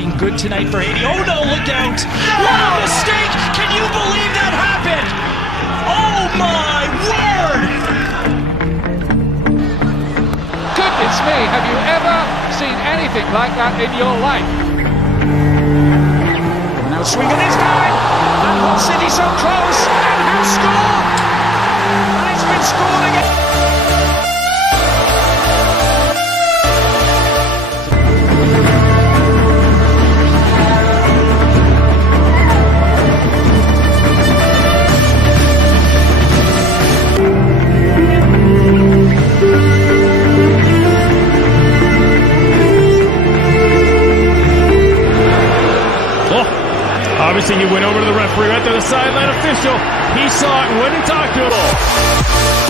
been good tonight for Haiti. Oh no, look out! What a mistake! Can you believe that happened? Oh my word! Goodness me, have you ever seen anything like that in your life? Now swinging this time! And Hull City so close! And who scored? And it's been scored again! Obviously, he went over to the referee, right to the sideline official. He saw it and went and talked to him.